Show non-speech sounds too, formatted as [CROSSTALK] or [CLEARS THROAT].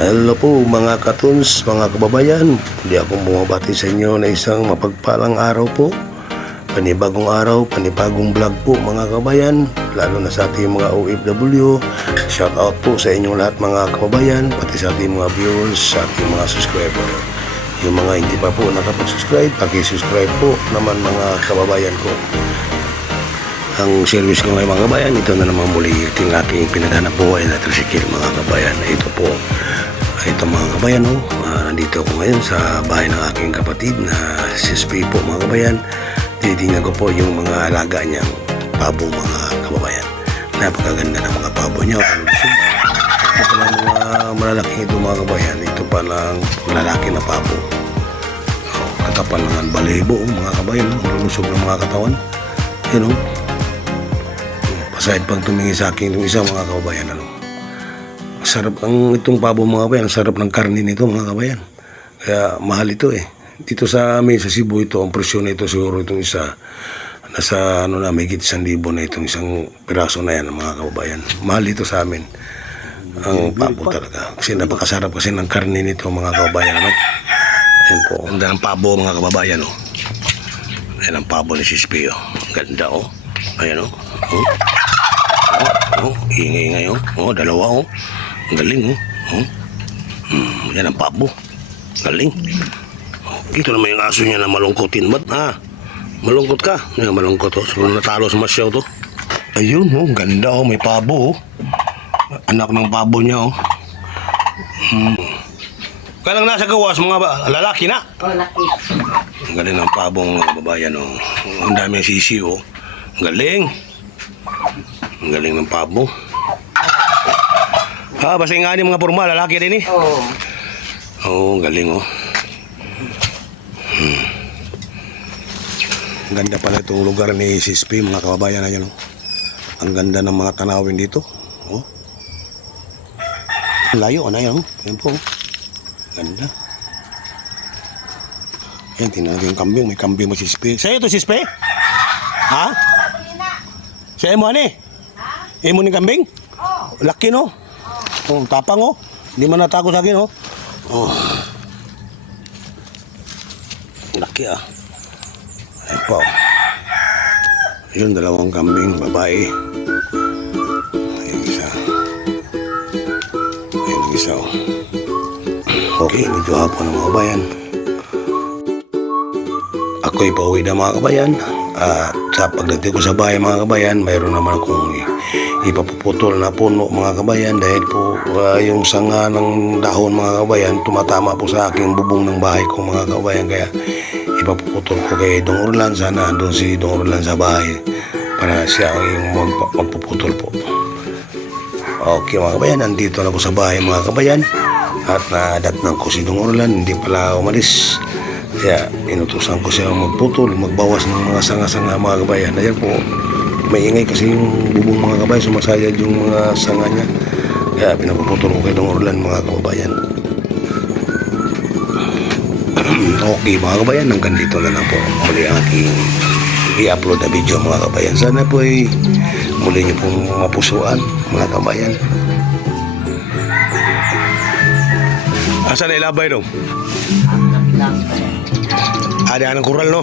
Hello po mga katuns, mga kababayan. Muli akong bumabati sa inyo na isang mapagpalang araw po. Panibagong araw, panibagong vlog po mga kababayan. Lalo na sa ating mga OFW. Shout out po sa inyong lahat mga kababayan. Pati sa ating mga viewers, sa ating mga subscriber. Yung mga hindi pa po nakapag-subscribe, paki-subscribe po naman mga kababayan ko. Ang service ko ngayon mga kabayan, ito na naman muli yung aking pinaghanap buhay na tricycle mga kabayan. Ito po, ito mga kabayan, oh, ah, nandito ako ngayon sa bahay ng aking kapatid na si SP po mga kabayan. Titingnan ko po yung mga alaga niyang pabo mga kababayan. Napakaganda ng mga pabo niya. Kalusog. Ito lang mga malalaking ito mga kabayan. Ito pa lang lalaki na pabo. Oh, katapan ng balibo oh, mga kabayan. Oh, lulusog ng mga katawan. Yan oh. Aside pang tumingin sa akin itong isa mga kababayan ano. Sarap ang itong pabo mga kabayan, ang sarap ng karne nito mga kabayan. Kaya mahal ito eh. Dito sa amin sa Cebu ito, ang presyo na ito siguro itong isa nasa ano na may isang libo na itong isang piraso na yan mga kababayan. Mahal dito sa amin. Ang pabo talaga. Kasi napakasarap kasi ng karne nito mga kababayan. Ano? Ayan po. Ganda ng pabo mga kababayan. Oh. Ayan ang pabo ni Sispio. Ganda oh. Ayan oh. oh. Oh, ingay-ingay oh. Oh, dalawa oh. Ang galing oh. oh. Hmm, yan ang pabo. Galing. Ito naman yung aso niya na malungkotin. Ba't ha? Malungkot ka? Yan, malungkot oh. Siguro natalo sa masyaw to. Ayun oh, ang ganda oh. May pabo oh. Anak ng pabo niya oh. Hmm. Kalang nasa gawas mga ba? Lalaki na. Oh, laki. Ang galing ng pabong mga babayan, oh. Ang daming sisi, oh. Ang galing. Ang galing ng pabo. Ha, basta yung nga mga porma, lalaki din eh. Oh. Oo, oh, galing, oh. Hmm. Ganda pala itong lugar ni Sispi, mga kababayan na yan, oh. Ang ganda ng mga tanawin dito, oh. Layo, ano yan, oh. Yan po, oh. Ganda. Ayan, tingnan natin yung kambing. May kambing mo si Spe. Sa'yo to si Spe? Ha? Sa'yo mo, ani? Ha? mo ni kambing? Oh. Laki, no? Oh, tapang, oh. Hindi man natako sa akin, oh. Oh. Laki, ah. Ayan po. Yun, dalawang kambing, babae. Ayan, isa. Ayan, isa, oh. Okay, medyo hapon ng mga bayan. Ako'y pauwi na mga kabayan. At sa pagdating ko sa bahay mga kabayan, mayroon naman akong ipapuputol na puno mga kabayan dahil po ah, yung sanga ng dahon mga kabayan tumatama po sa aking bubong ng bahay ko mga kabayan kaya ipapuputol ko kay Dong Orlan sana doon si Dong Orlan sa bahay para siya ang magpa- magpuputol po. Okay mga kabayan, nandito na ako sa bahay mga kabayan at nadatnan ko si Dong Orlan, hindi pala umalis. Kaya inutusan ko siya magputol, magbawas ng mga sanga-sanga mga kabayan. Ayan po, may ingay kasi yung bubong mga kabayan, sumasayad yung mga sanga niya. Kaya pinapuputol ko kay Dong Orlan mga kababayan. [CLEARS THROAT] okay mga kabayan, hanggang dito na lang po muli ang aking i-upload na video mga kabayan. Sana po ay muli niyo pong mapusuan mga kabayan. Asa na ilabay lang. Ada anong kural no?